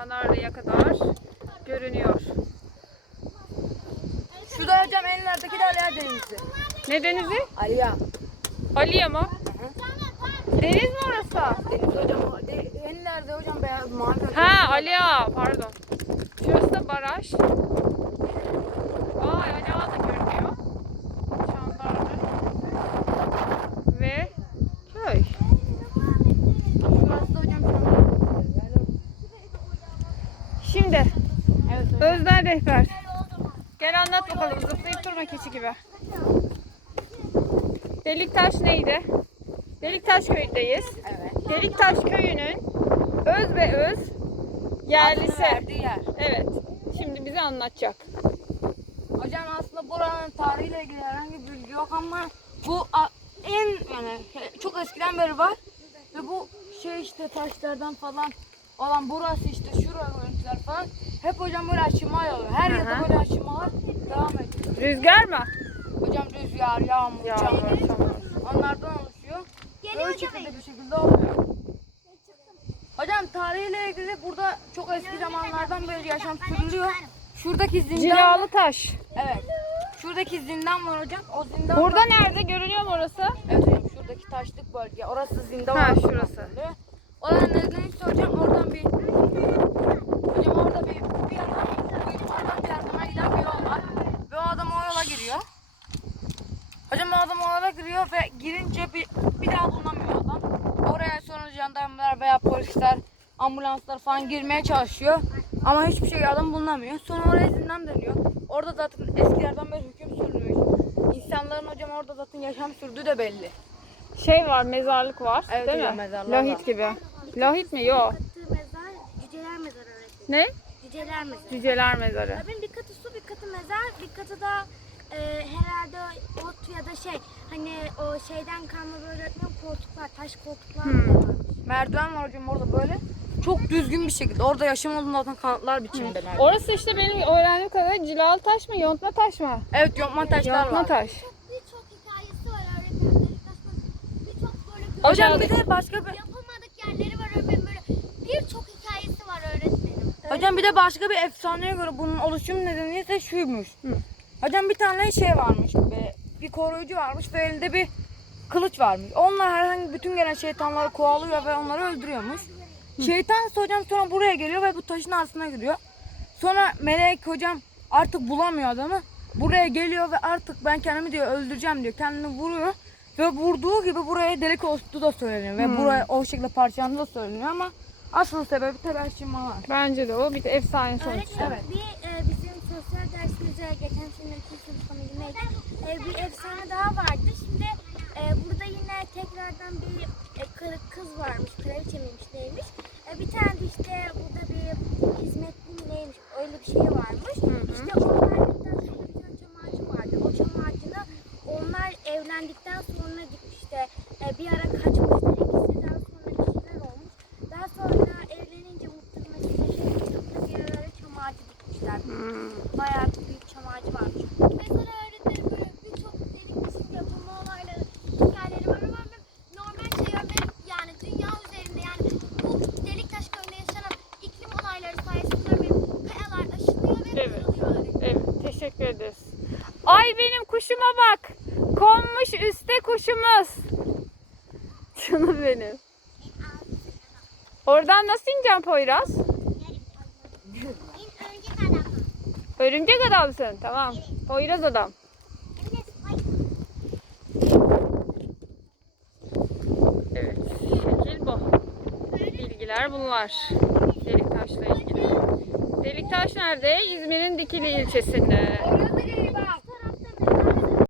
Çanarlı'ya kadar görünüyor. Şu da hocam enlerdeki de Aliya Denizi. Ne denizi? Aliya. Aliya mı? Hı-hı. Deniz mi orası? Deniz hocam. De- enlerde hocam beyaz mavi. Ha Aliya pardon. Şurası da baraj. Özden rehber. Gel, Gel anlat bakalım. Oh, Zıplayıp durma keçi gibi. Deliktaş neydi? Deliktaş köyündeyiz. Evet. Deliktaş köyünün öz ve öz yerlisi. Yer. Evet. Şimdi bize anlatacak. Hocam aslında buranın tarihiyle ilgili herhangi bir bilgi yok ama bu en yani çok eskiden beri var ve bu şey işte taşlardan falan Olan burası işte şuraya görüntüler falan. Hep hocam böyle aşırmalar oluyor. Her yılda böyle aşırmalar devam ediyor. Rüzgar mı? Hocam rüzgar, yağmur, yağmur çamur. Onlardan oluşuyor. Gelin böyle şekilde bir şekilde oluyor. Hocam tarihiyle ilgili burada çok eski zamanlardan böyle yaşam sürülüyor. Şuradaki zindan Cilalı taş. Evet. Şuradaki zindan var hocam. O zindan Burada var. nerede? Görünüyor mu orası? Evet hocam şuradaki taşlık bölge. Orası zindan. Ha orası şurası. Orası. Oranın adı Hocam adam olarak giriyor ve girince bir, bir daha bulunamıyor adam. Oraya sonra jandarmalar veya polisler, ambulanslar falan girmeye çalışıyor. Ama hiçbir şey adam bulunamıyor. Sonra oraya izinden dönüyor. Orada zaten eskilerden beri hüküm sürülmüş. İnsanların hocam orada zaten yaşam sürdüğü de belli. Şey var, mezarlık var evet, değil hocam, mi? Mezarlar Lahit var. gibi. Lahit mi? Yok. Mezar, ne? Cüceler mezarı. Cüceler mezarı. Abim bir katı su, bir katı mezar, bir katı da e, herhalde ot ya da şey hani o şeyden kalma böyle koltuklar, taş koltuklar hmm. Var. Merdiven var hocam orada böyle. Çok düzgün bir şekilde. Orada yaşam olduğunda zaten kanıtlar biçimde. Hmm. Orası işte benim öğrendiğim kadarıyla cilal taş mı, yontma taş mı? Evet, evet yontma taşlar yontma var. Yontma taş. Hocam bir de başka bir... Yapılmadık yerleri var öğretmenim Birçok hikayesi var öğretmenim. Hocam bir var. de başka bir efsaneye göre bunun oluşum nedeni ise şuymuş. Hı. Hocam bir tane şey varmış gibi. Bir koruyucu varmış ve elinde bir kılıç varmış. Onlar herhangi bütün gelen şeytanları kovalıyor ve onları öldürüyormuş. Hı. Şeytan hocam sonra buraya geliyor ve bu taşın altına giriyor. Sonra melek hocam artık bulamıyor adamı. Buraya geliyor ve artık ben kendimi diyor öldüreceğim diyor. Kendini vuruyor. Ve vurduğu gibi buraya delik olduğu da söyleniyor. Hı. Ve buraya o şekilde parçalandı da söyleniyor ama asıl sebebi tebessüm var. Bence de o bir de efsane sonuçta. evet. Bir mesela geçen sene kesin kim sonu yemek e, ee, bir efsane daha vardı. Şimdi e, burada yine tekrardan bir e, kırık kız varmış. Kraliçe miymiş neymiş. E, bir tane de işte burada bir hizmetli neymiş öyle bir şey varmış. Hı hı. İşte onlar vardı. O onlar evlendikten sonra gitmişti. E, bir ara kaçmıştı. İkisi daha sonra kişiler olmuş. Daha sonra evlenince mutlu bir şey yapmış. Bir ara çamağı dikmişler. Hmm. kuşuma bak. Konmuş üste kuşumuz. Canım benim. Oradan nasıl ineceksin Poyraz? Yarım. adam. Örümcek adam mısın? Tamam. Yarımcık. Poyraz adam. Yarımcık. Evet. Şekil bu. Yarımcık. Bilgiler bunlar. Yarımcık. Deliktaşla ilgili. Deliktaş nerede? İzmir'in Dikili ilçesinde.